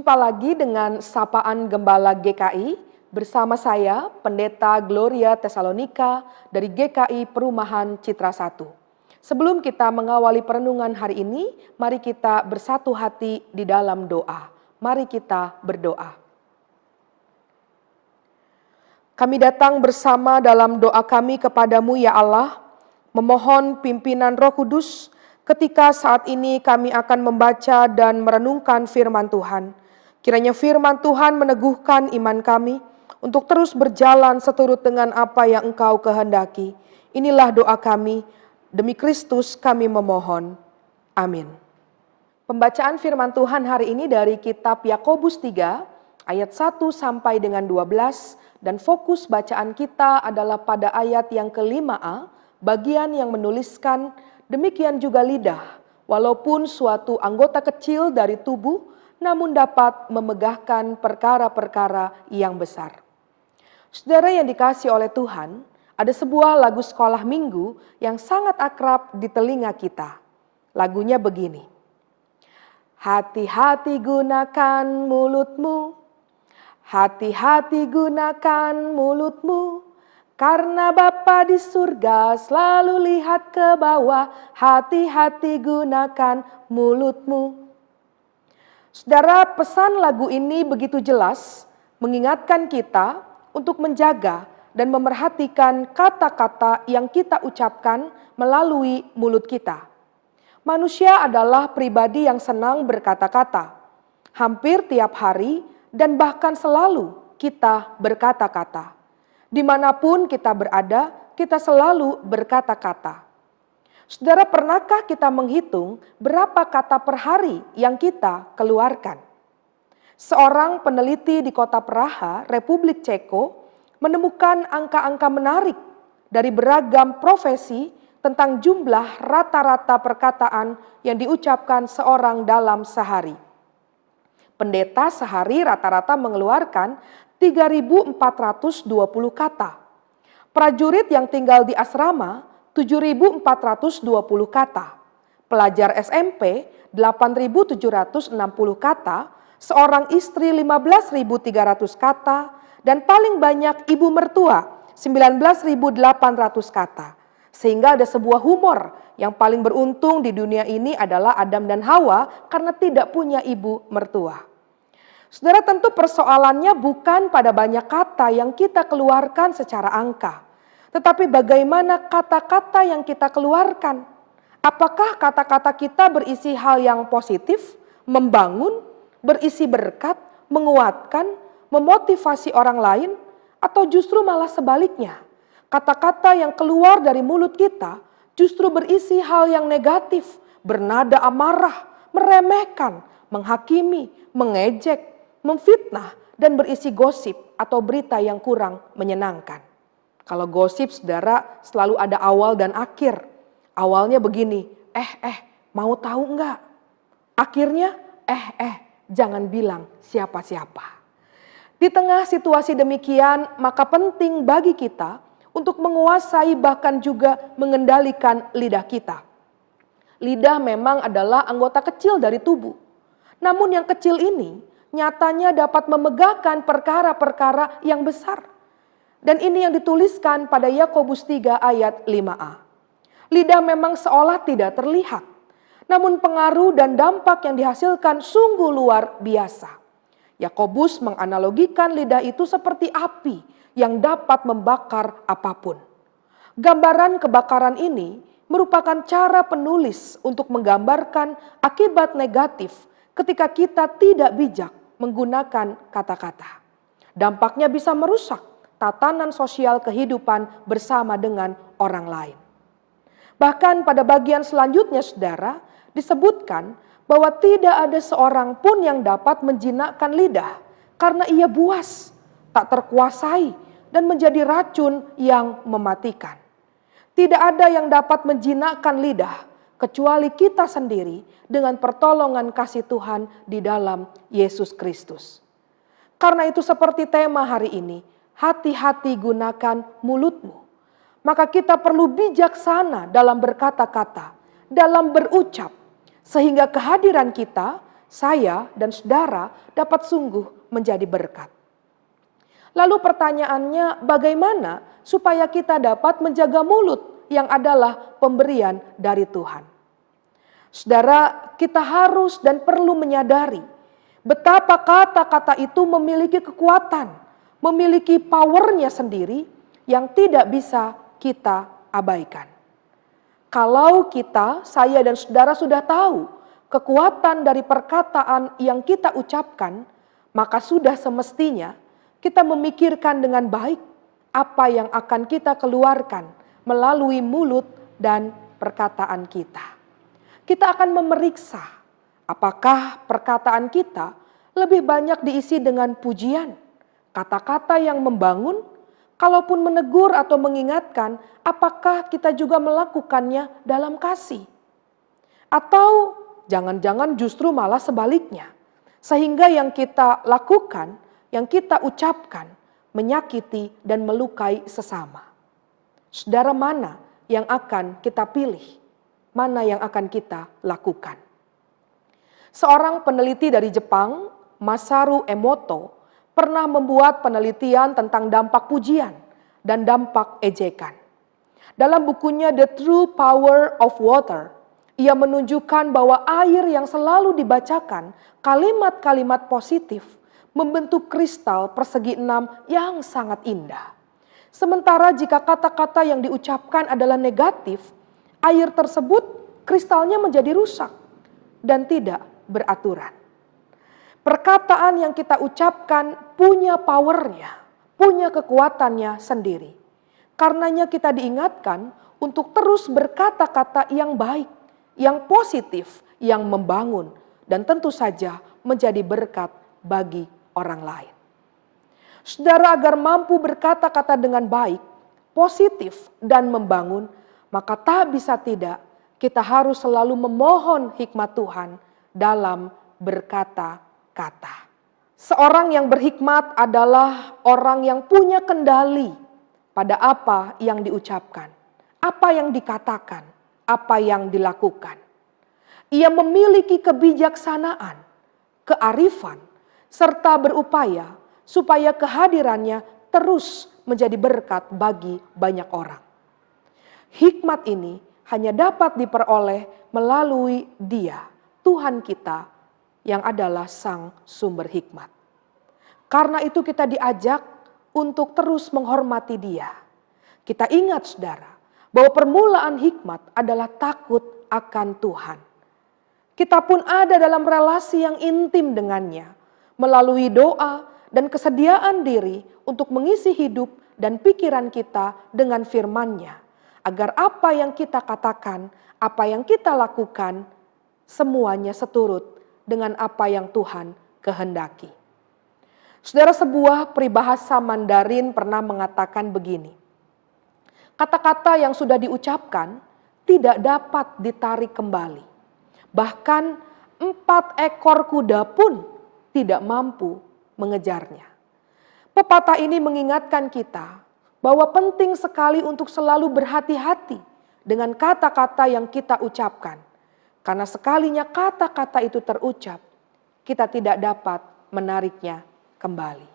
Jumpa lagi dengan Sapaan Gembala GKI bersama saya, Pendeta Gloria Tesalonika dari GKI Perumahan Citra 1. Sebelum kita mengawali perenungan hari ini, mari kita bersatu hati di dalam doa. Mari kita berdoa. Kami datang bersama dalam doa kami kepadamu ya Allah, memohon pimpinan Roh Kudus ketika saat ini kami akan membaca dan merenungkan firman Tuhan. Kiranya firman Tuhan meneguhkan iman kami untuk terus berjalan seturut dengan apa yang Engkau kehendaki. Inilah doa kami, demi Kristus kami memohon. Amin. Pembacaan firman Tuhan hari ini dari kitab Yakobus 3 ayat 1 sampai dengan 12 dan fokus bacaan kita adalah pada ayat yang ke-5a, bagian yang menuliskan, demikian juga lidah, walaupun suatu anggota kecil dari tubuh, namun dapat memegahkan perkara-perkara yang besar. Saudara yang dikasihi oleh Tuhan, ada sebuah lagu sekolah minggu yang sangat akrab di telinga kita. Lagunya begini. Hati-hati gunakan mulutmu, hati-hati gunakan mulutmu, karena Bapa di surga selalu lihat ke bawah, hati-hati gunakan mulutmu. Saudara, pesan lagu ini begitu jelas mengingatkan kita untuk menjaga dan memerhatikan kata-kata yang kita ucapkan melalui mulut kita. Manusia adalah pribadi yang senang berkata-kata. Hampir tiap hari dan bahkan selalu kita berkata-kata. Dimanapun kita berada, kita selalu berkata-kata. Saudara, pernahkah kita menghitung berapa kata per hari yang kita keluarkan? Seorang peneliti di kota Praha, Republik Ceko, menemukan angka-angka menarik dari beragam profesi tentang jumlah rata-rata perkataan yang diucapkan seorang dalam sehari. Pendeta sehari rata-rata mengeluarkan 3.420 kata. Prajurit yang tinggal di asrama 7.420 kata, pelajar SMP 8.760 kata, seorang istri 15.300 kata, dan paling banyak ibu mertua 19.800 kata. Sehingga ada sebuah humor yang paling beruntung di dunia ini adalah Adam dan Hawa karena tidak punya ibu mertua. Saudara, tentu persoalannya bukan pada banyak kata yang kita keluarkan secara angka. Tetapi bagaimana kata-kata yang kita keluarkan? Apakah kata-kata kita berisi hal yang positif, membangun, berisi berkat, menguatkan, memotivasi orang lain, atau justru malah sebaliknya? Kata-kata yang keluar dari mulut kita justru berisi hal yang negatif, bernada amarah, meremehkan, menghakimi, mengejek, memfitnah, dan berisi gosip atau berita yang kurang menyenangkan. Kalau gosip, saudara, selalu ada awal dan akhir. Awalnya begini, mau tahu enggak? Akhirnya, jangan bilang siapa-siapa. Di tengah situasi demikian, maka penting bagi kita untuk menguasai bahkan juga mengendalikan lidah kita. Lidah memang adalah anggota kecil dari tubuh. Namun yang kecil ini nyatanya dapat memegahkan perkara-perkara yang besar. Dan ini yang dituliskan pada Yakobus 3 ayat 5a. Lidah memang seolah tidak terlihat, namun pengaruh dan dampak yang dihasilkan sungguh luar biasa. Yakobus menganalogikan lidah itu seperti api yang dapat membakar apapun. Gambaran kebakaran ini merupakan cara penulis untuk menggambarkan akibat negatif ketika kita tidak bijak menggunakan kata-kata. Dampaknya bisa merusak tatanan sosial kehidupan bersama dengan orang lain. Bahkan pada bagian selanjutnya, saudara, disebutkan bahwa tidak ada seorang pun yang dapat menjinakkan lidah karena ia buas, tak terkuasai, dan menjadi racun yang mematikan. Tidak ada yang dapat menjinakkan lidah kecuali kita sendiri dengan pertolongan kasih Tuhan di dalam Yesus Kristus. Karena itu seperti tema hari ini, hati-hati gunakan mulutmu. Maka kita perlu bijaksana dalam berkata-kata, dalam berucap, sehingga kehadiran kita saya dan saudara dapat sungguh menjadi berkat. Lalu pertanyaannya, bagaimana supaya kita dapat menjaga mulut yang adalah pemberian dari Tuhan? Saudara, kita harus dan perlu menyadari betapa kata-kata itu memiliki kekuatan, memiliki powernya sendiri yang tidak bisa kita abaikan. Kalau kita, saya dan saudara sudah tahu kekuatan dari perkataan yang kita ucapkan, maka sudah semestinya kita memikirkan dengan baik apa yang akan kita keluarkan melalui mulut dan perkataan kita. Kita akan memeriksa apakah perkataan kita lebih banyak diisi dengan pujian, kata-kata yang membangun, kalaupun menegur atau mengingatkan, apakah kita juga melakukannya dalam kasih? Atau jangan-jangan justru malah sebaliknya, sehingga yang kita lakukan, yang kita ucapkan, menyakiti dan melukai sesama. Saudara, mana yang akan kita pilih? Mana yang akan kita lakukan? Seorang peneliti dari Jepang, Masaru Emoto, pernah membuat penelitian tentang dampak pujian dan dampak ejekan. Dalam bukunya The True Power of Water, ia menunjukkan bahwa air yang selalu dibacakan kalimat-kalimat positif membentuk kristal persegi 6 yang sangat indah. Sementara jika kata-kata yang diucapkan adalah negatif, air tersebut kristalnya menjadi rusak dan tidak beraturan. Perkataan yang kita ucapkan punya powernya, punya kekuatannya sendiri. Karenanya kita diingatkan untuk terus berkata-kata yang baik, yang positif, yang membangun, dan tentu saja menjadi berkat bagi orang lain. Saudara, agar mampu berkata-kata dengan baik, positif, dan membangun, maka tak bisa tidak kita harus selalu memohon hikmat Tuhan dalam berkata-kata. Seorang yang berhikmat adalah orang yang punya kendali pada apa yang diucapkan, apa yang dikatakan, apa yang dilakukan. Ia memiliki kebijaksanaan, kearifan, serta berupaya supaya kehadirannya terus menjadi berkat bagi banyak orang. Hikmat ini hanya dapat diperoleh melalui Dia, Tuhan kita, yang adalah Sang Sumber Hikmat. Karena itu kita diajak untuk terus menghormati Dia. Kita ingat, saudara, bahwa permulaan hikmat adalah takut akan Tuhan. Kita pun ada dalam relasi yang intim dengannya, melalui doa dan kesediaan diri untuk mengisi hidup dan pikiran kita dengan firman-Nya, agar apa yang kita katakan, apa yang kita lakukan, semuanya seturut dengan apa yang Tuhan kehendaki. Saudara, sebuah peribahasa Mandarin pernah mengatakan begini, kata-kata yang sudah diucapkan tidak dapat ditarik kembali. Bahkan 4 ekor kuda pun tidak mampu mengejarnya. Pepatah ini mengingatkan kita bahwa penting sekali untuk selalu berhati-hati dengan kata-kata yang kita ucapkan. Karena sekalinya kata-kata itu terucap, kita tidak dapat menariknya kembali.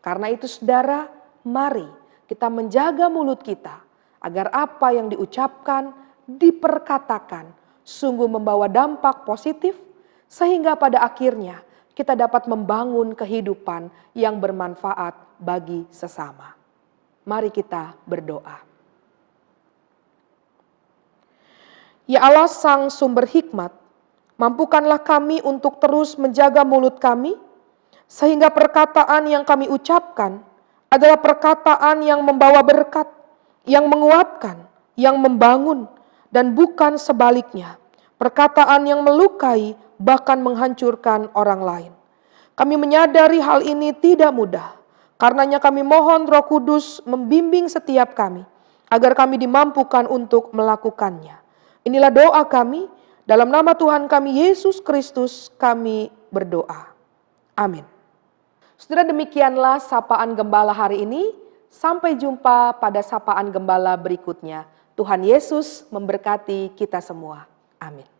Karena itu, saudara, mari kita menjaga mulut kita agar apa yang diucapkan, diperkatakan, sungguh membawa dampak positif sehingga pada akhirnya kita dapat membangun kehidupan yang bermanfaat bagi sesama. Mari kita berdoa. Ya Allah, Sang Sumber Hikmat, mampukanlah kami untuk terus menjaga mulut kami, sehingga perkataan yang kami ucapkan adalah perkataan yang membawa berkat, yang menguatkan, yang membangun, dan bukan sebaliknya, perkataan yang melukai bahkan menghancurkan orang lain. Kami menyadari hal ini tidak mudah, karenanya kami mohon Roh Kudus membimbing setiap kami, agar kami dimampukan untuk melakukannya. Inilah doa kami, dalam nama Tuhan kami Yesus Kristus kami berdoa. Amin. Saudara, demikianlah sapaan gembala hari ini. Sampai jumpa pada sapaan gembala berikutnya. Tuhan Yesus memberkati kita semua. Amin.